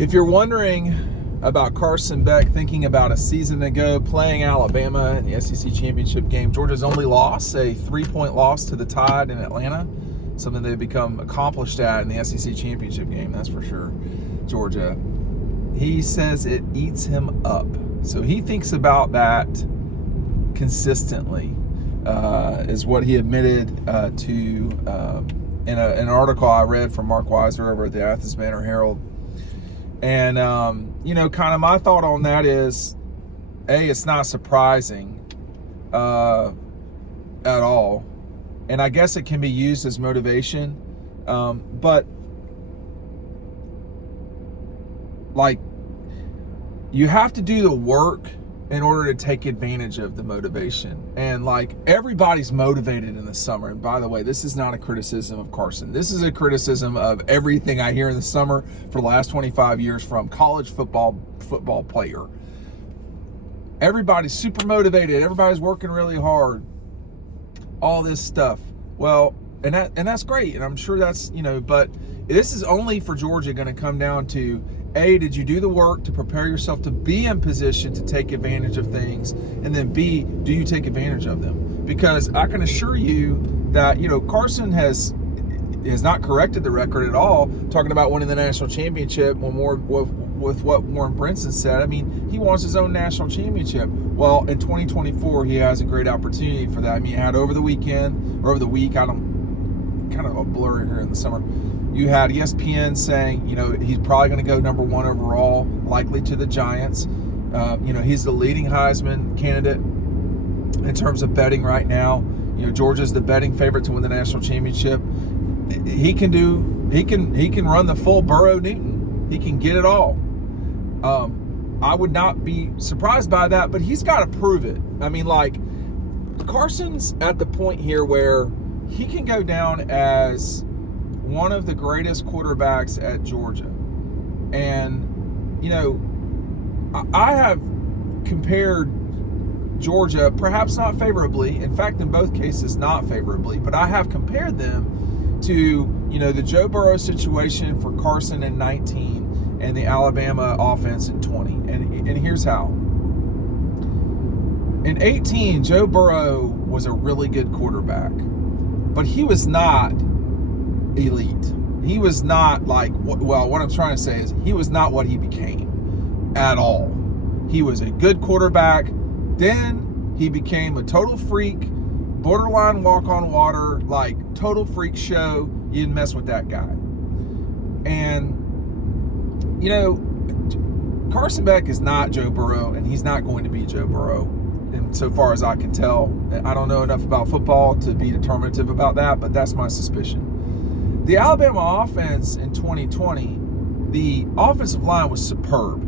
If you're wondering about Carson Beck thinking about a season ago playing Alabama in the SEC championship game, Georgia's only loss, a 3-point loss to the Tide in Atlanta, something they've become accomplished at in the SEC championship game, that's for sure, Georgia. He says it eats him up. So he thinks about that consistently, is what he admitted to in an article I read from Mark Weiser over at the Athens Banner-Herald. And, kind of my thought on that is, it's not surprising at all. And I guess it can be used as motivation. But, you have to do the work in order to take advantage of the motivation. And everybody's motivated in the summer. And by the way, this is not a criticism of Carson. This is a criticism of everything I hear in the summer for the last 25 years from college football player. Everybody's super motivated. Everybody's working really hard. All this stuff. Well, and that's great. And I'm sure that's, but this is only for Georgia going to come down to, A, did you do the work to prepare yourself to be in position to take advantage of things? And then B, do you take advantage of them? Because I can assure you that, Carson has not corrected the record at all, talking about winning the national championship with what Warren Brinson said. I mean, he wants his own national championship. Well, in 2024, he has a great opportunity for that. I mean, he had over the week, kind of a blur here in the summer. You had ESPN saying, he's probably going to go number 1 overall, likely to the Giants. He's the leading Heisman candidate in terms of betting right now. Georgia's the betting favorite to win the national championship. He can run the full Burrow-Newton. He can get it all. I would not be surprised by that, but he's got to prove it. I mean, Carson's at the point here where he can go down as one of the greatest quarterbacks at Georgia. And, I have compared Georgia, perhaps not favorably, in fact, in both cases, not favorably, but I have compared them to, the Joe Burrow situation for Carson in 19 and the Alabama offense in 20. And here's how. In 18, Joe Burrow was a really good quarterback, but he was not elite. He was not what I'm trying to say is he was not what he became at all. He was a good quarterback. Then he became a total freak, borderline walk on water, total freak show. You didn't mess with that guy. And, Carson Beck is not Joe Burrow, and he's not going to be Joe Burrow. And so far as I can tell, I don't know enough about football to be determinative about that, but that's my suspicion. The Alabama offense in 2020, the offensive line was superb.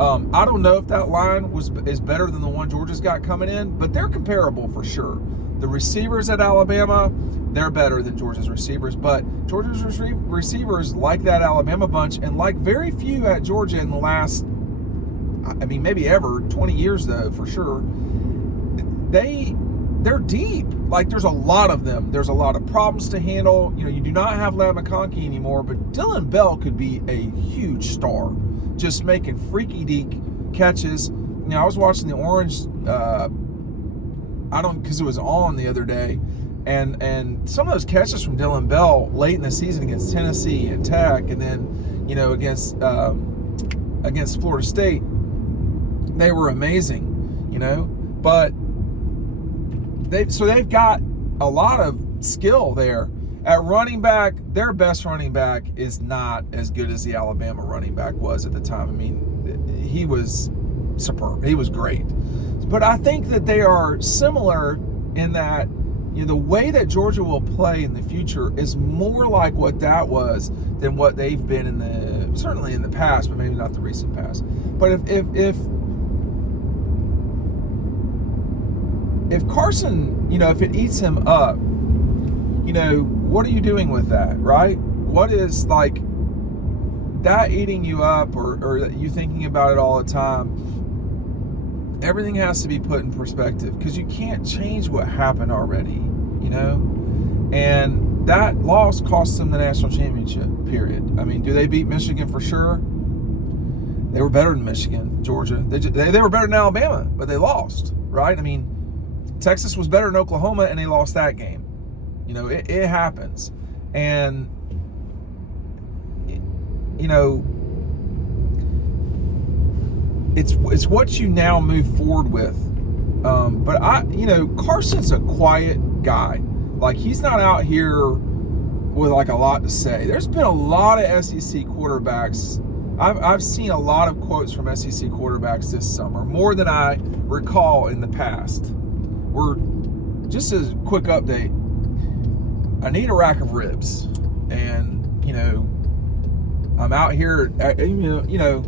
I don't know if that line is better than the one Georgia's got coming in, but they're comparable for sure. The receivers at Alabama, they're better than Georgia's receivers, but Georgia's receivers like that Alabama bunch, and like very few at Georgia in the last, maybe ever, 20 years though, for sure. They're deep. There's a lot of them. There's a lot of problems to handle. You do not have Ladd McConkey anymore, but Dylan Bell could be a huge star, just making freaky deek catches. I was watching the Orange, because it was on the other day, and some of those catches from Dylan Bell late in the season against Tennessee and Tech, and then against Florida State, they were amazing. But they've got a lot of skill there. At running back, their best running back is not as good as the Alabama running back was at the time. He was superb. He was great. But I think that they are similar in that the way that Georgia will play in the future is more like what that was than what they've been certainly in the past, but maybe not the recent past. But if Carson, if it eats him up, what are you doing with that, right? What is that eating you up, or you thinking about it all the time? Everything has to be put in perspective, because you can't change what happened already, And that loss cost them the national championship, period. Do they beat Michigan for sure? They were better than Michigan, Georgia. They were better than Alabama, but they lost, right? I mean, Texas was better than Oklahoma, and they lost that game. You know, it happens. And, you know, it's what you now move forward with. But you know, Carson's a quiet guy. Like, he's not out here with like a lot to say. There's been a lot of SEC quarterbacks. I've seen a lot of quotes from SEC quarterbacks this summer, more than I recall in the past. Just as a quick update, I need a rack of ribs, and you know, I'm out here. You know,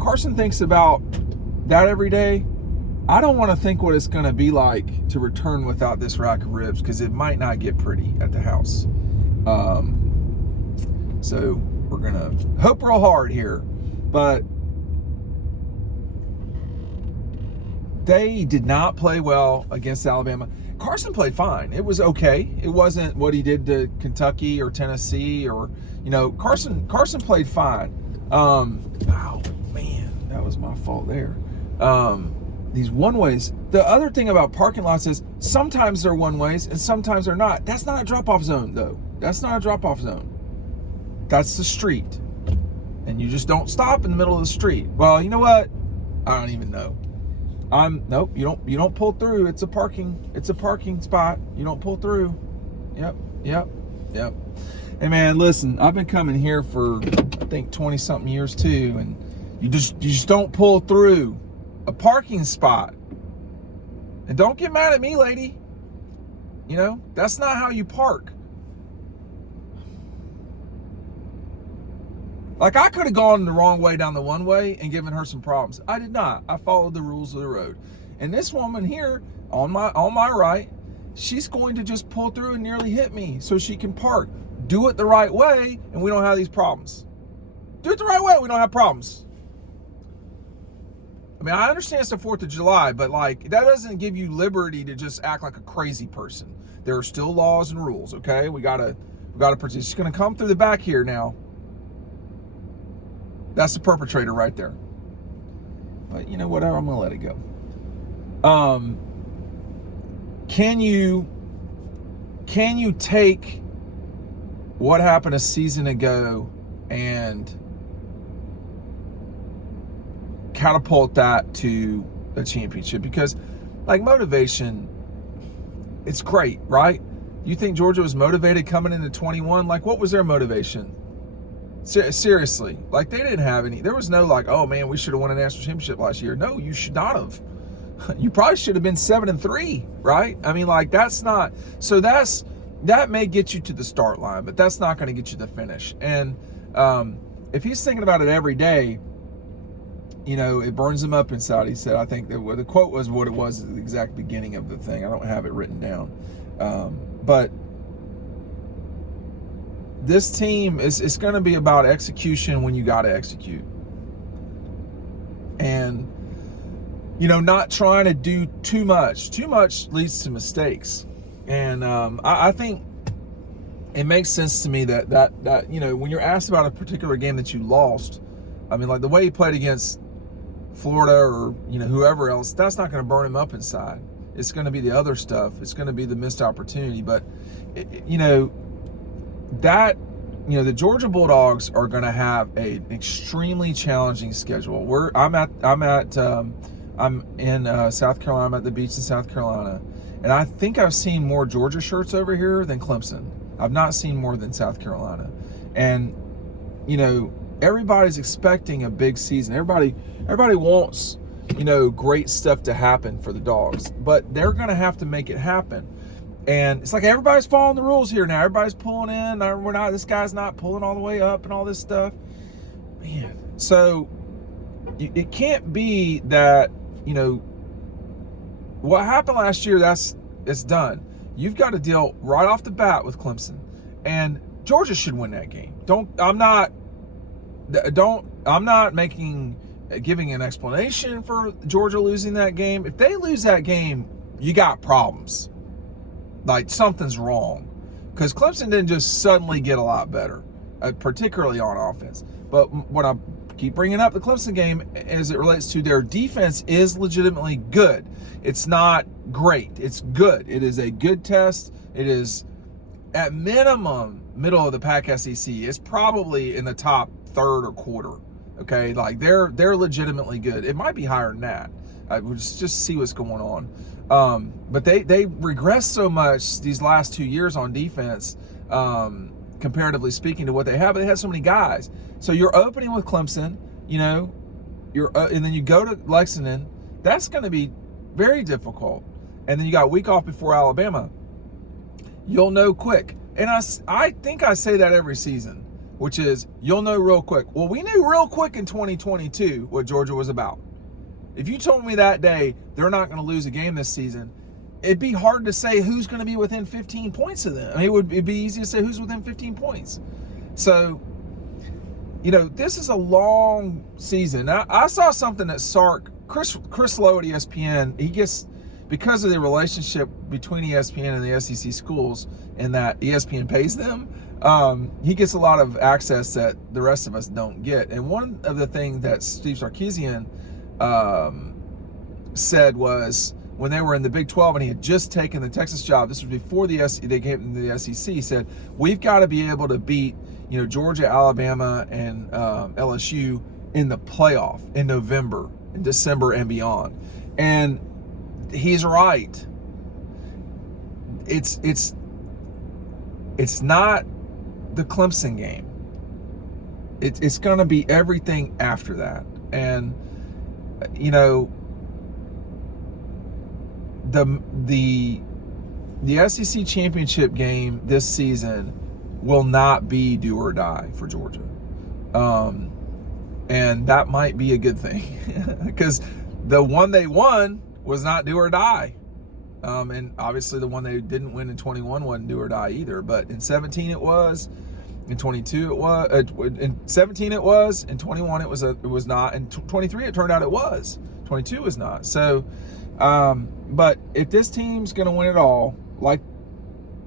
Carson thinks about that every day. I don't want to think what it's going to be like to return without this rack of ribs, because it might not get pretty at the house. So we're going to hope real hard here. But they did not play well against Alabama. Carson played fine. It was okay. It wasn't what he did to Kentucky or Tennessee, or, you know, Carson played fine. Oh, man, that was my fault there. These one-ways. The other thing about parking lots is sometimes they're one-ways and sometimes they're not. That's not a drop-off zone, though. That's not a drop-off zone. That's the street. And you just don't stop in the middle of the street. Well, you know what? I don't even know. Nope, you don't pull through. It's a parking spot. You don't pull through. Yep. Hey man, listen, I've been coming here for I think 20-something years too, and you just don't pull through a parking spot. And don't get mad at me, lady. You know, that's not how you park. Like, I could have gone the wrong way down the one way and given her some problems. I did not. I followed the rules of the road. And this woman here on my right, she's going to just pull through and nearly hit me so she can park. Do it the right way and we don't have these problems. Do it the right way, we don't have problems. I mean, I understand it's the 4th of July, but like, that doesn't give you liberty to just act like a crazy person. There are still laws and rules, okay? We gotta protect. She's gonna come through the back here now. That's the perpetrator right there. But you know, whatever, I'm gonna let it go. Can you take what happened a season ago and catapult that to the championship? Because like, motivation, it's great, right? You think Georgia was motivated coming into 21? Like, what was their motivation? Seriously, like, they didn't have any. There was no like, oh man, we should have won a national championship last year. No, you should not have. You probably should have been 7-3, right? I mean, like, that's not. So that may get you to the start line, but that's not going to get you to the finish. And if he's thinking about it every day, you know, it burns him up inside. He said, I think that the quote was what it was at the exact beginning of the thing. I don't have it written down, but this team it's going to be about execution when you got to execute, and you know, not trying to do too much. Too much leads to mistakes, and I think it makes sense to me that you know, when you're asked about a particular game that you lost, I mean, like the way he played against Florida or, you know, whoever else, that's not going to burn him up inside. It's going to be the other stuff. It's going to be the missed opportunity. But you know, that, you know, the Georgia Bulldogs are going to have an extremely challenging schedule. I'm in South Carolina. I'm at the beach in South Carolina, and I think I've seen more Georgia shirts over here than Clemson. I've not seen more than South Carolina. And you know, everybody's expecting a big season. Everybody wants, you know, great stuff to happen for the Dogs, but they're going to have to make it happen. And it's like everybody's following the rules here now. Everybody's pulling in. This guy's not pulling all the way up and all this stuff. Man, so it can't be that, you know, what happened last year, it's done. You've got to deal right off the bat with Clemson. And Georgia should win that game. I'm not giving an explanation for Georgia losing that game. If they lose that game, you got problems. Like, something's wrong, because Clemson didn't just suddenly get a lot better, particularly on offense. But what I'm keep bringing up the Clemson game as it relates to their defense is legitimately good. It's not great. It's good. It is a good test. It is at minimum middle of the pack SEC. It's probably in the top third or quarter. Okay, like they're legitimately good. It might be higher than that. We'll just see what's going on. But they regressed so much these last 2 years on defense, comparatively speaking to what they have. But they have so many guys. So you're opening with Clemson, you know, and then you go to Lexington. That's going to be very difficult. And then you got a week off before Alabama. You'll know quick. And I think I say that every season, which is you'll know real quick. Well, we knew real quick in 2022 what Georgia was about. If you told me that day they're not going to lose a game this season, it'd be hard to say who's going to be within 15 points of them. I mean, it'd be easy to say who's within 15 points. So, you know, this is a long season. Now, I saw something that Chris Lowe at ESPN, he gets, because of the relationship between ESPN and the SEC schools and that ESPN pays them, he gets a lot of access that the rest of us don't get. And one of the things that Steve Sarkisian said was when they were in the Big 12 and he had just taken the Texas job, this was before they came into the SEC, he said, we've got to be able to beat, you know, Georgia, Alabama, and LSU in the playoff in November, in December, and beyond. And he's right. It's not the Clemson game. It's going to be everything after that. And, you know, the SEC championship game this season will not be do or die for Georgia. And that might be a good thing because the one they won was not do or die. And obviously the one they didn't win in 21 wasn't do or die either. But in 17 it was, in 22 it was, in 17 it was, in 21 it was not, and 23 it turned out it was. 22 is not. So, but if this team's going to win it all, like,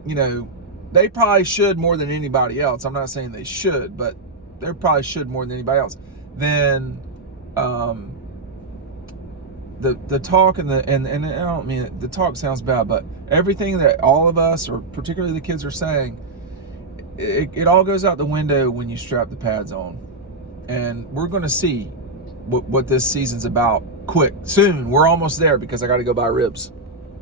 you know, they probably should more than anybody else. I'm not saying they should, but they probably should more than anybody else. Then, the talk and I don't mean it, the talk sounds bad, but everything that all of us, or particularly the kids, are saying, it all goes out the window when you strap the pads on. And we're going to see what this season's about quick, soon. We're almost there because I got to go buy ribs.